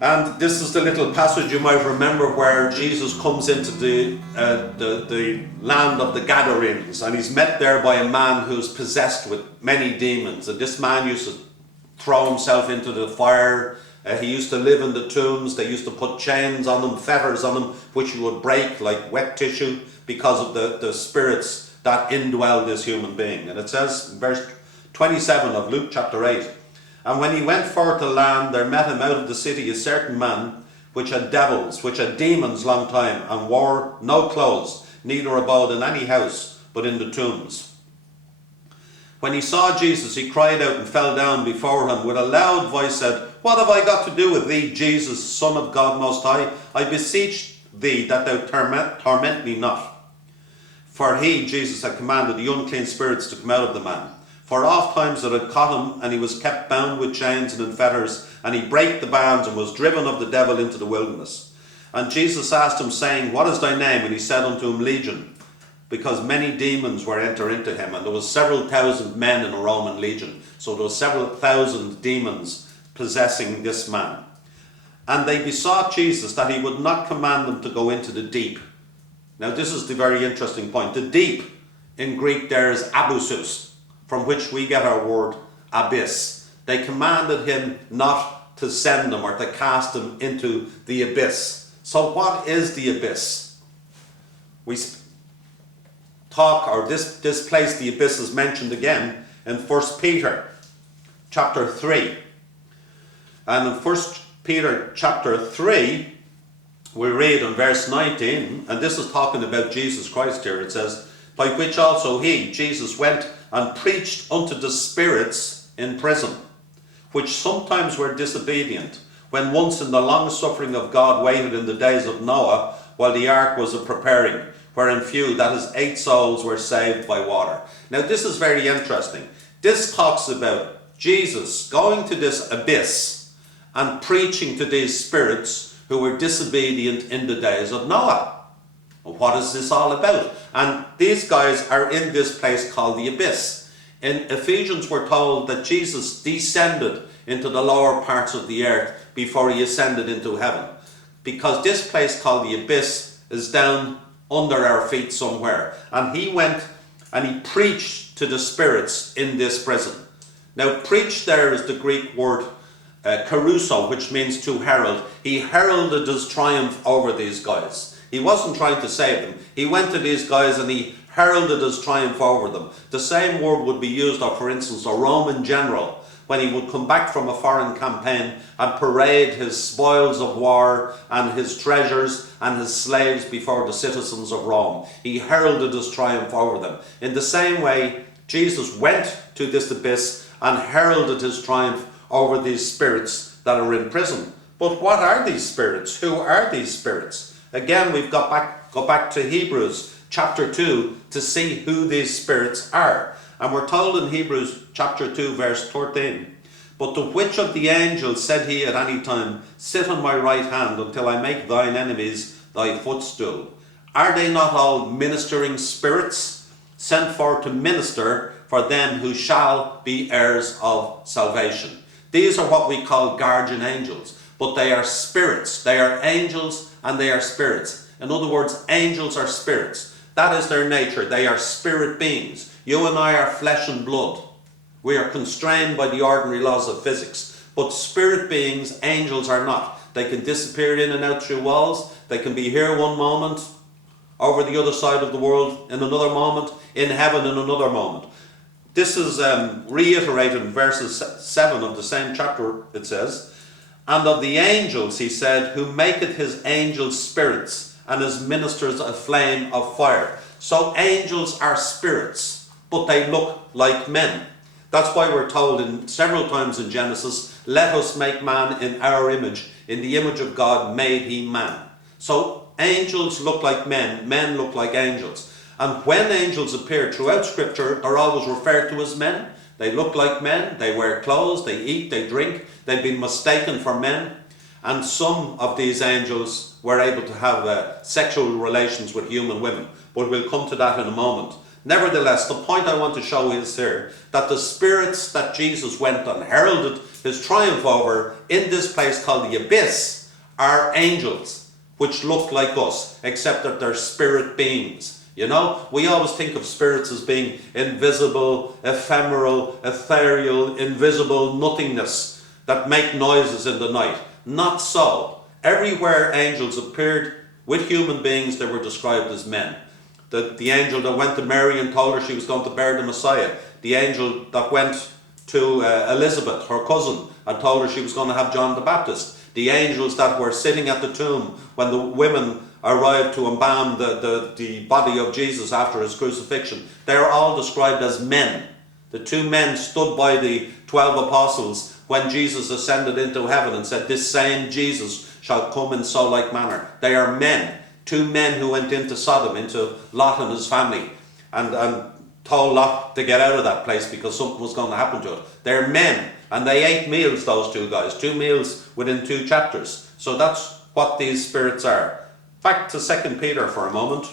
And this is the little passage you might remember where Jesus comes into the land of the Gadarenes, and he's met there by a man who's possessed with many demons. And this man used to throw himself into the fire. He used to live in the tombs. They used to put chains on him, fetters on him, which he would break like wet tissue because of the spirits that indwell this human being. And it says in verse 27 of Luke chapter 8, "And when he went forth to land, there met him out of the city a certain man, which had devils, which had demons long time, and wore no clothes, neither abode in any house, but in the tombs. When he saw Jesus, he cried out and fell down before him, with a loud voice said, What have I got to do with thee, Jesus, Son of God Most High? I beseech thee that thou torment me not. For he, Jesus, had commanded the unclean spirits to come out of the man. For oft times it had caught him, and he was kept bound with chains and in fetters, and he brake the bands, and was driven of the devil into the wilderness. And Jesus asked him, saying, What is thy name? And he said unto him, Legion, because many demons were entered into him. And there was several thousand men in a Roman legion. So there was several thousand demons possessing this man. And they besought Jesus that he would not command them to go into the deep. Now this is the very interesting point. The deep in Greek there is abyssus, from which we get our word abyss. They commanded him not to send them or to cast them into the abyss. So what is the abyss? We talk, or this place, the abyss, is mentioned again in 1 Peter chapter 3. And in 1 Peter chapter 3, we read in verse 19, and this is talking about Jesus Christ here. It says, By which also he, Jesus, went and preached unto the spirits in prison, which sometimes were disobedient, when once in the long suffering of God waited in the days of Noah, while the ark was a preparing, wherein few, that is 8 souls, were saved by water. Now this is very interesting. This talks about Jesus going to this abyss and preaching to these spirits who were disobedient in the days of Noah. What is this all about? And these guys are in this place called the abyss. In Ephesians we're told that Jesus descended into the lower parts of the earth before he ascended into heaven. Because this place called the abyss is down under our feet somewhere. And he went and he preached to the spirits in this prison. Now preach there is the Greek word caruso, which means to herald. He heralded his triumph over these guys. He wasn't trying to save them. He went to these guys and he heralded his triumph over them. The same word would be used of, for instance, a Roman general when he would come back from a foreign campaign and parade his spoils of war and his treasures and his slaves before the citizens of Rome. He heralded his triumph over them. In the same way, Jesus went to this abyss and heralded his triumph over these spirits that are in prison. But what are these spirits? Who are these spirits? Again, we've go back to Hebrews chapter 2 to see who these spirits are. And we're told in Hebrews chapter 2 verse 13, But to which of the angels said he at any time, Sit on my right hand until I make thine enemies thy footstool? Are they not all ministering spirits, sent forth to minister for them who shall be heirs of salvation? These are what we call guardian angels, but they are spirits. They are angels and they are spirits. In other words, angels are spirits. That is their nature. They are spirit beings. You and I are flesh and blood. We are constrained by the ordinary laws of physics. But spirit beings, angels are not. They can disappear in and out through walls. They can be here one moment, over the other side of the world in another moment, in heaven in another moment. This is reiterated in verses 7 of the same chapter. It says, And of the angels, he said, who maketh his angels spirits, and his ministers a flame of fire. So angels are spirits, but they look like men. That's why we're told in several times in Genesis, Let us make man in our image. In the image of God made he man. So angels look like men, men look like angels. And when angels appear throughout Scripture, they're always referred to as men. They look like men, they wear clothes, they eat, they drink, they've been mistaken for men. And some of these angels were able to have sexual relations with human women. But we'll come to that in a moment. Nevertheless, the point I want to show is here that the spirits that Jesus went and heralded his triumph over, in this place called the abyss, are angels, which look like us, except that they're spirit beings. You know, we always think of spirits as being invisible, ephemeral, ethereal, invisible nothingness that make noises in the night. Not so. Everywhere angels appeared with human beings, they were described as men. The angel that went to Mary and told her she was going to bear the Messiah. The angel that went to Elizabeth, her cousin, and told her she was going to have John the Baptist. The angels that were sitting at the tomb when the women arrived to embalm the body of Jesus after his crucifixion. They are all described as men. The two men stood by the 12 apostles when Jesus ascended into heaven and said, "This same Jesus shall come in so like manner." They are men. Two men who went into Sodom, into Lot and his family, and told Lot to get out of that place because something was going to happen to it. They're men, and they ate meals, those two guys. 2 meals within 2 chapters. So that's what these spirits are. Back to 2 Peter for a moment,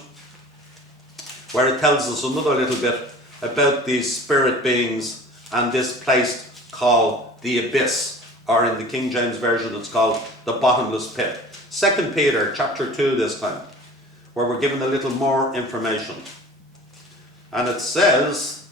where it tells us another little bit about these spirit beings and this place called the abyss, or in the King James Version it's called the bottomless pit. 2 Peter chapter 2 this time, where we're given a little more information. And it says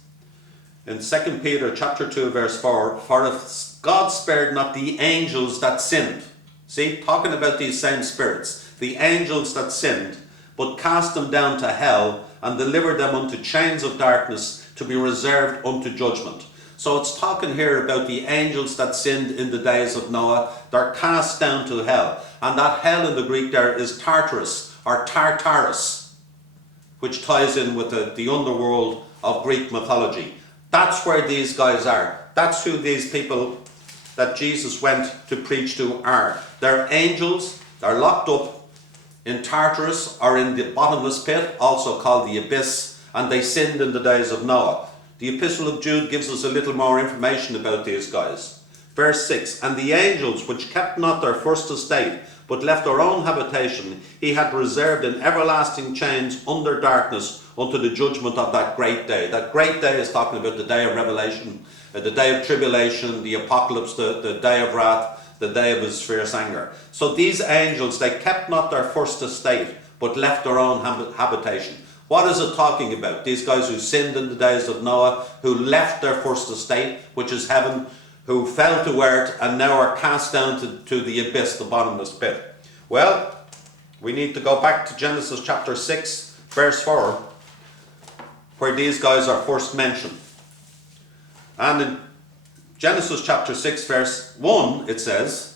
in 2 Peter chapter 2 verse 4, "For if God spared not the angels that sinned," see, talking about these same spirits, the angels that sinned, "but cast them down to hell and delivered them unto chains of darkness to be reserved unto judgment." So it's talking here about the angels that sinned in the days of Noah. They're cast down to hell. And that hell in the Greek there is Tartarus or Tartarus, which ties in with the underworld of Greek mythology. That's where these guys are. That's who these people that Jesus went to preach to are. They're angels. They're locked up in Tartarus or in the bottomless pit, also called the abyss, and they sinned in the days of Noah. The Epistle of Jude gives us a little more information about these guys. Verse 6, "And the angels which kept not their first estate, but left their own habitation, he had reserved in everlasting chains under darkness unto the judgment of that great day." That great day is talking about the day of Revelation, the day of tribulation, the apocalypse, the day of wrath, the day of his fierce anger. So these angels, they kept not their first estate, but left their own habitation. What is it talking about? These guys who sinned in the days of Noah, who left their first estate, which is heaven, who fell to earth and now are cast down to the abyss, the bottomless pit. Well, we need to go back to Genesis chapter 6, verse 4, where these guys are first mentioned. And in Genesis chapter 6, verse 1, it says,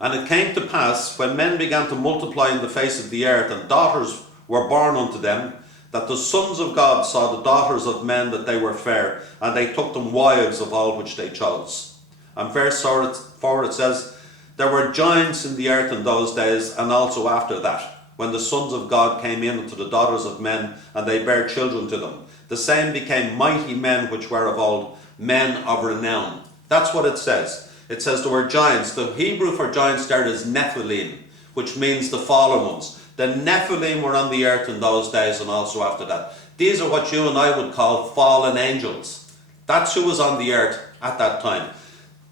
"And it came to pass, when men began to multiply in the face of the earth, and daughters were born unto them, that the sons of God saw the daughters of men that they were fair, and they took them wives of all which they chose." And verse 4 it says, "There were giants in the earth in those days, and also after that, when the sons of God came in unto the daughters of men, and they bare children to them. The same became mighty men which were of old, men of renown." That's what it says. It says there were giants. The Hebrew for giants there is Nephilim, which means the fallen ones. The Nephilim were on the earth in those days and also after that. These are what you and I would call fallen angels. That's who was on the earth at that time.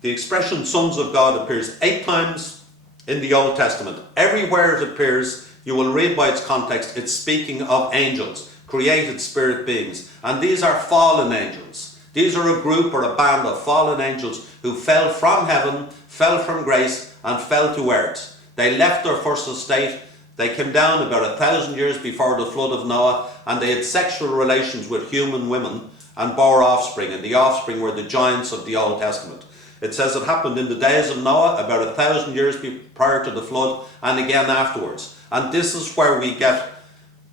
The expression sons of God appears 8 times in the Old Testament. Everywhere it appears, you will read by its context, it's speaking of angels, created spirit beings. And these are fallen angels. These are a group or a band of fallen angels who fell from heaven, fell from grace, and fell to earth. They left their first estate. They came down about 1,000 years before the flood of Noah, and they had sexual relations with human women and bore offspring, and the offspring were the giants of the Old Testament. It says it happened in the days of Noah, about 1,000 years prior to the flood, and again afterwards. And this is where we get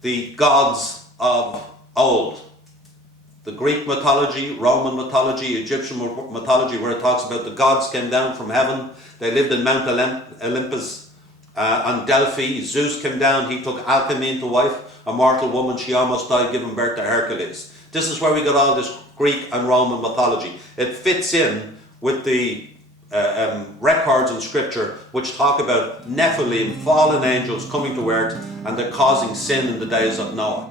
the gods of old. The Greek mythology, Roman mythology, Egyptian mythology, where it talks about the gods came down from heaven. They lived in Mount Olympus. On Delphi, Zeus came down, he took Alcmene to wife, a mortal woman, she almost died giving birth to Hercules. This is where we got all this Greek and Roman mythology. It fits in with the records in scripture which talk about Nephilim, fallen angels coming to earth, and they're causing sin in the days of Noah.